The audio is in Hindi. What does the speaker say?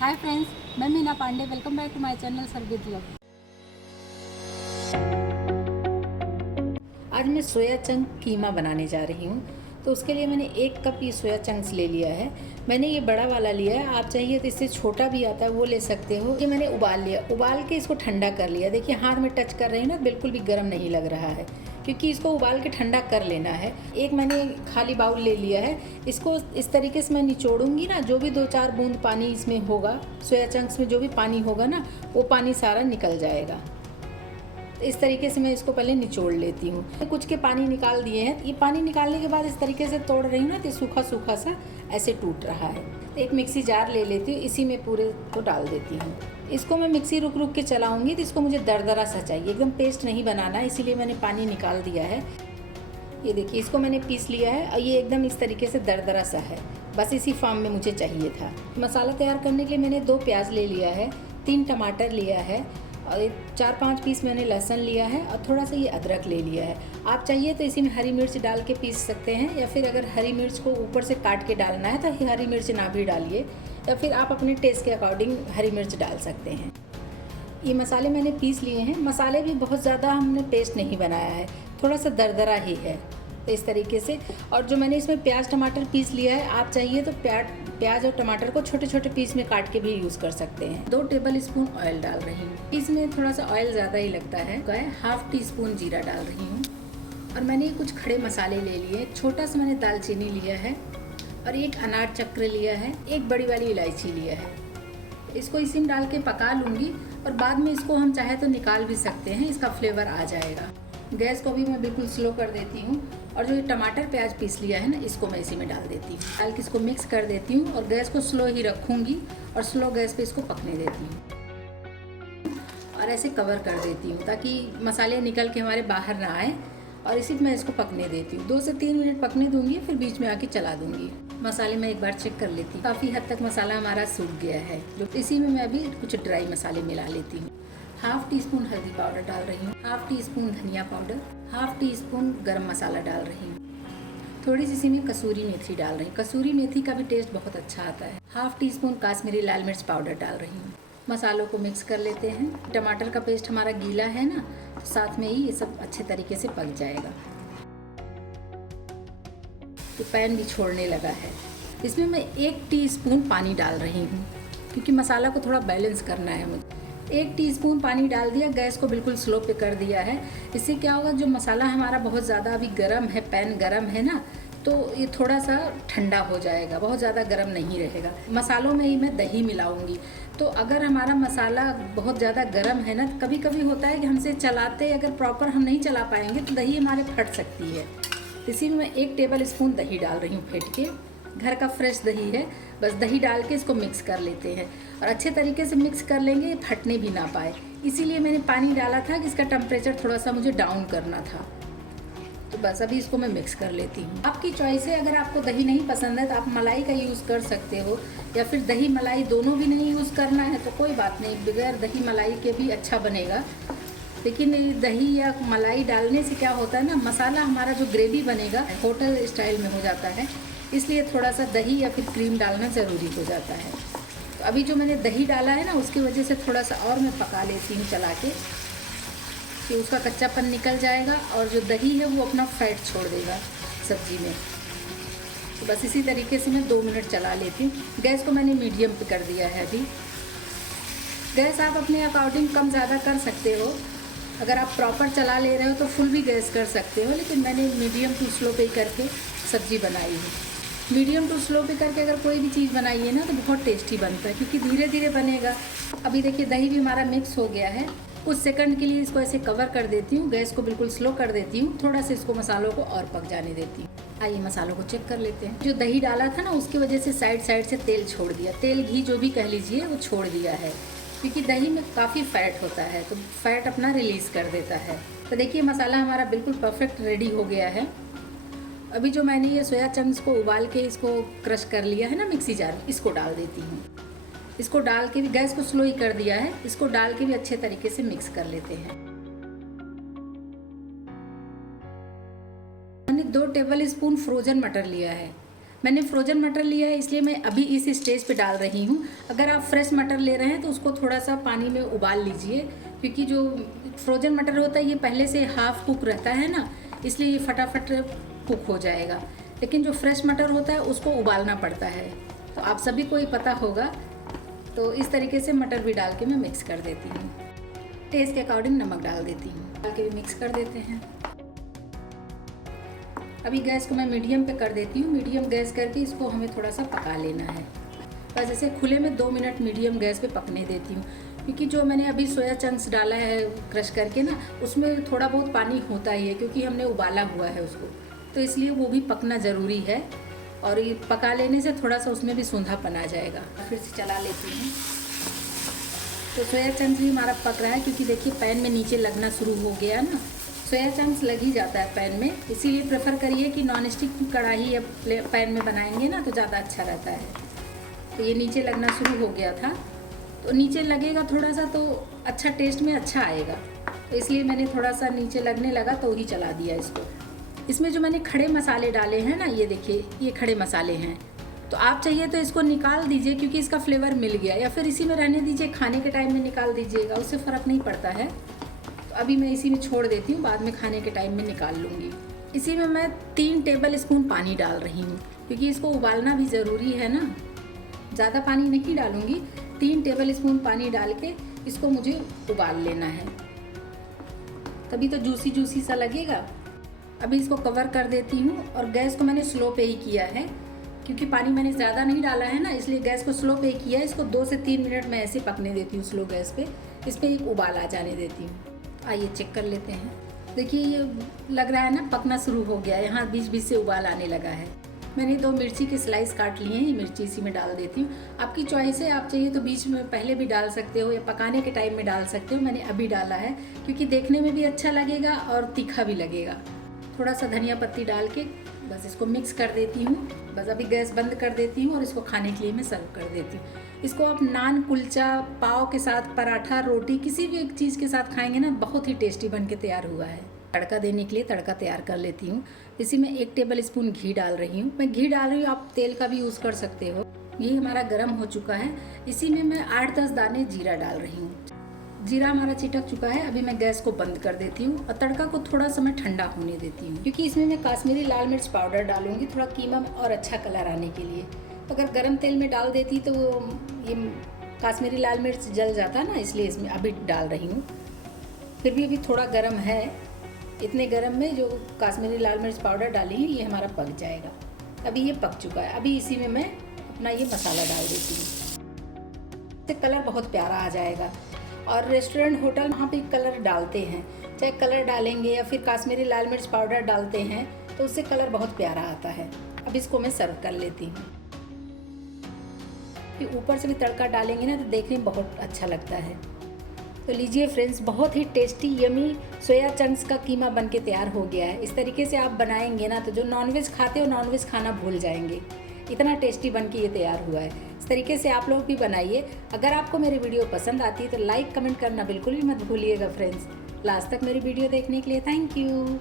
हाय फ्रेंड्स, मैं Meena Pandey. Welcome back to my channel सरबीत व्लॉग। आज मैं सोया चंक कीमा बनाने जा रही हूँ। तो उसके लिए मैंने 1 कप ये सोया चंक्स ले लिया है। मैंने ये बड़ा वाला लिया है, आप चाहिए तो इससे छोटा भी आता है वो ले सकते हो। ये मैंने उबाल लिया, उबाल के इसको ठंडा कर लिया। देखिए हाथ में टच कर रही हूँ ना, बिल्कुल भी गर्म नहीं लग रहा है, क्योंकि इसको उबाल के ठंडा कर लेना है। एक मैंने खाली बाउल ले लिया है, इसको इस तरीके से मैं निचोड़ूंगी ना, जो भी 2-4 बूंद पानी इसमें होगा, सोया चंक्स में जो भी पानी होगा ना, वो पानी सारा निकल जाएगा। इस तरीके से मैं इसको पहले निचोड़ लेती हूँ। कुछ के पानी निकाल दिए हैं। ये पानी निकालने के बाद इस तरीके से तोड़ रही हूँ ना, तो सूखा सूखा सा ऐसे टूट रहा है। एक मिक्सी जार ले लेती हूँ, इसी में पूरे को डाल देती हूँ। इसको मैं मिक्सी रुक रुक के चलाऊंगी, तो इसको मुझे दरदरा सा चाहिए, एकदम पेस्ट नहीं बनाना, इसीलिए मैंने पानी निकाल दिया है। ये देखिए, इसको मैंने पीस लिया है और ये एकदम इस तरीके से दरदरा सा है। बस इसी फॉर्म में मुझे चाहिए था। मसाला तैयार करने के लिए मैंने 2 प्याज ले लिया है, 3 टमाटर लिया है और 4-5 पीस मैंने लहसुन लिया है और थोड़ा सा ये अदरक ले लिया है। आप चाहिए तो इसी में हरी मिर्च डाल के पीस सकते हैं, या फिर अगर हरी मिर्च को ऊपर से काट के डालना है तो हरी मिर्च ना भी डालिए, या फिर आप अपने टेस्ट के अकॉर्डिंग हरी मिर्च डाल सकते हैं। ये मसाले मैंने पीस लिए हैं। मसाले भी बहुत ज़्यादा हमने पेस्ट नहीं बनाया है, थोड़ा सा दरदरा ही है, तो इस तरीके से। और जो मैंने इसमें प्याज टमाटर पीस लिया है, आप चाहिए तो प्याज और टमाटर को छोटे छोटे पीस में काट के भी यूज़ कर सकते हैं। 2 टेबल स्पून ऑयल डाल रही हूँ, इसमें थोड़ा सा ऑयल ज़्यादा ही लगता है। 1/2 टीस्पून जीरा डाल रही हूँ। और मैंने कुछ खड़े मसाले ले लिए, छोटा सा मैंने दालचीनी लिया है और 1 अनार चक्र लिया है, 1 बड़ी वाली इलायची लिया है। इसको इसी में डाल के पका लूँगी और बाद में इसको हम चाहे तो निकाल भी सकते हैं, इसका फ्लेवर आ जाएगा। गैस को भी मैं बिल्कुल स्लो कर देती हूँ और जो ये टमाटर प्याज पीस लिया है ना, इसको मैं इसी में डाल देती हूँ। डाल के इसको मिक्स कर देती हूँ और गैस को स्लो ही रखूँगी और स्लो गैस पे इसको पकने देती हूँ और ऐसे कवर कर देती हूँ ताकि मसाले निकल के हमारे बाहर ना आए। और इसी में मैं इसको पकने देती हूँ, 2 से 3 मिनट पकने दूँगी, फिर बीच में आके चला दूँगी। मसाले में एक बार चेक कर लेती हूँ, काफ़ी हद तक मसाला हमारा सूख गया है। जो इसी में मैं अभी कुछ ड्राई मसाले मिला लेती हूँ। 1/2 टीस्पून हल्दी पाउडर डाल रही हूँ, 1/2 टीस्पून धनिया पाउडर, 1/2 टीस्पून गरम मसाला डाल रही हूँ। थोड़ी सी इसी में कसूरी मेथी डाल रही हूँ, कसूरी मेथी का भी टेस्ट बहुत अच्छा आता है। 1/2 टीस्पून काश्मीरी लाल मिर्च पाउडर डाल रही हूँ। मसालों को मिक्स कर लेते हैं। टमाटर का पेस्ट हमारा गीला है ना, तो साथ में ही ये सब अच्छे तरीके से पक जाएगा। तो पैन भी छोड़ने लगा है। इसमें मैं 1 टीस्पून पानी डाल रही हूँ, क्योंकि मसाला को थोड़ा बैलेंस करना है मुझे। 1 टीस्पून पानी डाल दिया, गैस को बिल्कुल स्लो पे कर दिया है। इससे क्या होगा, जो मसाला हमारा बहुत ज़्यादा अभी गर्म है, पैन गर्म है ना, तो ये थोड़ा सा ठंडा हो जाएगा, बहुत ज़्यादा गर्म नहीं रहेगा। मसालों में ही मैं दही मिलाऊंगी, तो अगर हमारा मसाला बहुत ज़्यादा गर्म है ना, कभी कभी होता है कि हमसे चलाते अगर प्रॉपर हम नहीं चला पाएंगे तो दही हमारे फट सकती है। इसी में मैं 1 टेबल स्पून दही डाल रही हूँ, फेंट के। घर का फ्रेश दही है, बस दही डाल के इसको मिक्स कर लेते हैं और अच्छे तरीके से मिक्स कर लेंगे, फटने भी ना पाए। इसीलिए मैंने पानी डाला था कि इसका टेम्परेचर थोड़ा सा मुझे डाउन करना था। तो बस अभी इसको मैं मिक्स कर लेती हूँ। आपकी चॉइस है, अगर आपको दही नहीं पसंद है तो आप मलाई का यूज़ कर सकते हो, या फिर दही मलाई दोनों भी नहीं यूज़ करना है तो कोई बात नहीं, बगैर दही मलाई के भी अच्छा बनेगा। लेकिन दही या मलाई डालने से क्या होता है ना, मसाला हमारा जो ग्रेवी बनेगा होटल स्टाइल में हो जाता है, इसलिए थोड़ा सा दही या फिर क्रीम डालना ज़रूरी हो जाता है। तो अभी जो मैंने दही डाला है ना, उसकी वजह से थोड़ा सा और मैं पका लेती हूँ चला के, कि उसका कच्चापन निकल जाएगा और जो दही है वो अपना फैट छोड़ देगा सब्जी में। तो बस इसी तरीके से मैं 2 मिनट चला लेती हूँ। गैस को मैंने मीडियम पे कर दिया है। अभी गैस आप अपने अकॉर्डिंग कम ज़्यादा कर सकते हो, अगर आप प्रॉपर चला ले रहे हो तो फुल भी गैस कर सकते हो, लेकिन मैंने मीडियम टू स्लो पे करके सब्ज़ी बनाई है। मीडियम टू स्लो पे करके अगर कोई भी चीज़ बनाई है ना, तो बहुत टेस्टी बनता है, क्योंकि धीरे धीरे बनेगा। अभी देखिए दही भी हमारा मिक्स हो गया है। कुछ सेकंड के लिए इसको ऐसे कवर कर देती हूँ, गैस को बिल्कुल स्लो कर देती हूँ, थोड़ा सा इसको मसालों को और पक जाने देती हूँ। आइए मसालों को चेक कर लेते हैं। जो दही डाला था ना, उसकी वजह से साइड साइड से तेल छोड़ दिया, तेल घी जो भी कह लीजिए वो छोड़ दिया है, क्योंकि दही में काफ़ी फैट होता है, तो फैट अपना रिलीज़ कर देता है। तो देखिए मसाला हमारा बिल्कुल परफेक्ट रेडी हो गया है। अभी जो मैंने ये सोया चंक्स को उबाल के इसको क्रश कर लिया है ना मिक्सी जार, इसको डाल देती हूँ। इसको डाल के भी गैस को स्लो ही कर दिया है, इसको डाल के भी अच्छे तरीके से मिक्स कर लेते हैं। मैंने 2 टेबल स्पून फ्रोजन मटर लिया है, मैंने फ्रोज़न मटर लिया है, इसलिए मैं अभी इस स्टेज पे डाल रही हूँ। अगर आप फ्रेश मटर ले रहे हैं तो उसको थोड़ा सा पानी में उबाल लीजिए, क्योंकि जो फ्रोज़न मटर होता है ये पहले से हाफ़ कुक रहता है ना, इसलिए ये फटाफट कुक हो जाएगा। लेकिन जो फ्रेश मटर होता है उसको उबालना पड़ता है, तो आप सभी को ये पता होगा। तो इस तरीके से मटर भी डाल के मैं मिक्स कर देती हूँ। टेस्ट के अकॉर्डिंग नमक डाल देती हूँ, डाल के भी मिक्स कर देते हैं। अभी गैस को मैं मीडियम पे कर देती हूँ। मीडियम गैस करके इसको हमें थोड़ा सा पका लेना है। बस ऐसे खुले में 2 मिनट मीडियम गैस पे पकने देती हूँ, क्योंकि जो मैंने अभी सोया चंक्स डाला है क्रश करके ना, उसमें थोड़ा बहुत पानी होता ही है, क्योंकि हमने उबाला हुआ है उसको, तो इसलिए वो भी पकना ज़रूरी है। और ये पका लेने से थोड़ा सा उसमें भी सूंधापन आ जाएगा। फिर से चला लेती हूँ। तो सोया चंक्स भी हमारा पक रहा है, क्योंकि देखिए पैन में नीचे लगना शुरू हो गया ना। सोया चंक्स लग ही जाता है पैन में, इसीलिए प्रेफर करिए कि नॉन स्टिक कढ़ाई या पैन में बनाएंगे ना तो ज़्यादा अच्छा रहता है। तो ये नीचे लगना शुरू हो गया था, तो नीचे लगेगा थोड़ा सा तो अच्छा टेस्ट में अच्छा आएगा, तो इसलिए मैंने थोड़ा सा नीचे लगने लगा तो ही चला दिया इसको। इसमें जो मैंने खड़े मसाले डाले हैं ना, ये देखिए ये खड़े मसाले हैं, तो आप चाहिए तो इसको निकाल दीजिए, क्योंकि इसका फ्लेवर मिल गया, या फिर इसी में रहने दीजिए, खाने के टाइम में निकाल दीजिएगा, उससे फ़र्क नहीं पड़ता है। तो अभी मैं इसी में छोड़ देती हूँ, बाद में खाने के टाइम में निकाल लूँगी। इसी में मैं 3 टेबल स्पून पानी डाल रही हूँ, क्योंकि इसको उबालना भी ज़रूरी है ना। ज़्यादा पानी नहीं डालूँगी, 3 टेबल स्पून पानी डाल के इसको मुझे उबाल लेना है, तभी तो जूसी जूसी सा लगेगा। अभी इसको कवर कर देती हूँ, और गैस को मैंने स्लो पे ही किया है, क्योंकि पानी मैंने ज़्यादा नहीं डाला है ना, इसलिए गैस को स्लो पे किया है। इसको 2 से 3 मिनट मैं ऐसे पकने देती हूँ स्लो गैस पे। इस पर एक उबाल आ जाने देती हूँ। आइए चेक कर लेते हैं। देखिए ये लग रहा है ना पकना शुरू हो गया है, यहाँ बीच बीच से उबाल आने लगा है। मैंने 2 मिर्ची के स्लाइस काट लिए हैं, ये मिर्ची इसी में डाल देती हूँ। आपकी चॉइस है, आप चाहिए तो बीच में पहले भी डाल सकते हो या पकाने के टाइम में डाल सकते हो। मैंने अभी डाला है, क्योंकि देखने में भी अच्छा लगेगा और तीखा भी लगेगा। थोड़ा सा धनिया पत्ती डाल के बस इसको मिक्स कर देती हूँ। बस अभी गैस बंद कर देती हूँ और इसको खाने के लिए मैं सर्व कर देती हूँ। इसको आप नान, कुलचा, पाव के साथ, पराठा, रोटी, किसी भी एक चीज़ के साथ खाएंगे ना, बहुत ही टेस्टी बन के तैयार हुआ है। तड़का देने के लिए तड़का तैयार कर लेती हूँ। इसी में 1 टेबल स्पून घी डाल रही हूँ। मैं घी डाल रही हूँ, आप तेल का भी यूज़ कर सकते हो। ये हमारा गर्म हो चुका है। इसी में मैं 8-10 दाने जीरा डाल रही हूँ। जीरा हमारा चिटक चुका है। अभी मैं गैस को बंद कर देती हूँ और तड़का को थोड़ा समय ठंडा होने देती हूँ, क्योंकि इसमें मैं काश्मीरी लाल मिर्च पाउडर डालूंगी, थोड़ा कीमा में और अच्छा कलर आने के लिए। अगर गर्म तेल में डाल देती तो ये काश्मीरी लाल मिर्च जल जाता ना, इसलिए इसमें अभी डाल रही हूँ। फिर भी अभी थोड़ा गर्म है, इतने गर्म में जो काश्मीरी लाल मिर्च पाउडर डाली है ये हमारा पक जाएगा। अभी ये पक चुका है। अभी इसी में मैं अपना ये मसाला डाल देती हूँ, इससे कलर बहुत प्यारा आ जाएगा। और रेस्टोरेंट, होटल वहाँ पे कलर डालते हैं, चाहे कलर डालेंगे या फिर काश्मीरी लाल मिर्च पाउडर डालते हैं, तो उससे कलर बहुत प्यारा आता है। अब इसको मैं सर्व कर लेती हूँ। फिर ऊपर से भी तड़का डालेंगे ना तो देखने में बहुत अच्छा लगता है। तो लीजिए फ्रेंड्स, बहुत ही टेस्टी यमी सोया चंक्स का कीमा बन के तैयार हो गया है। इस तरीके से आप बनाएंगे ना तो जो नॉनवेज खाते हो नॉनवेज खाना भूल जाएंगे, इतना टेस्टी बन के ये तैयार हुआ है। इस तरीके से आप लोग भी बनाइए। अगर आपको मेरी वीडियो पसंद आती है तो लाइक कमेंट करना बिल्कुल भी मत भूलिएगा फ्रेंड्स। लास्ट तक मेरी वीडियो देखने के लिए थैंक यू।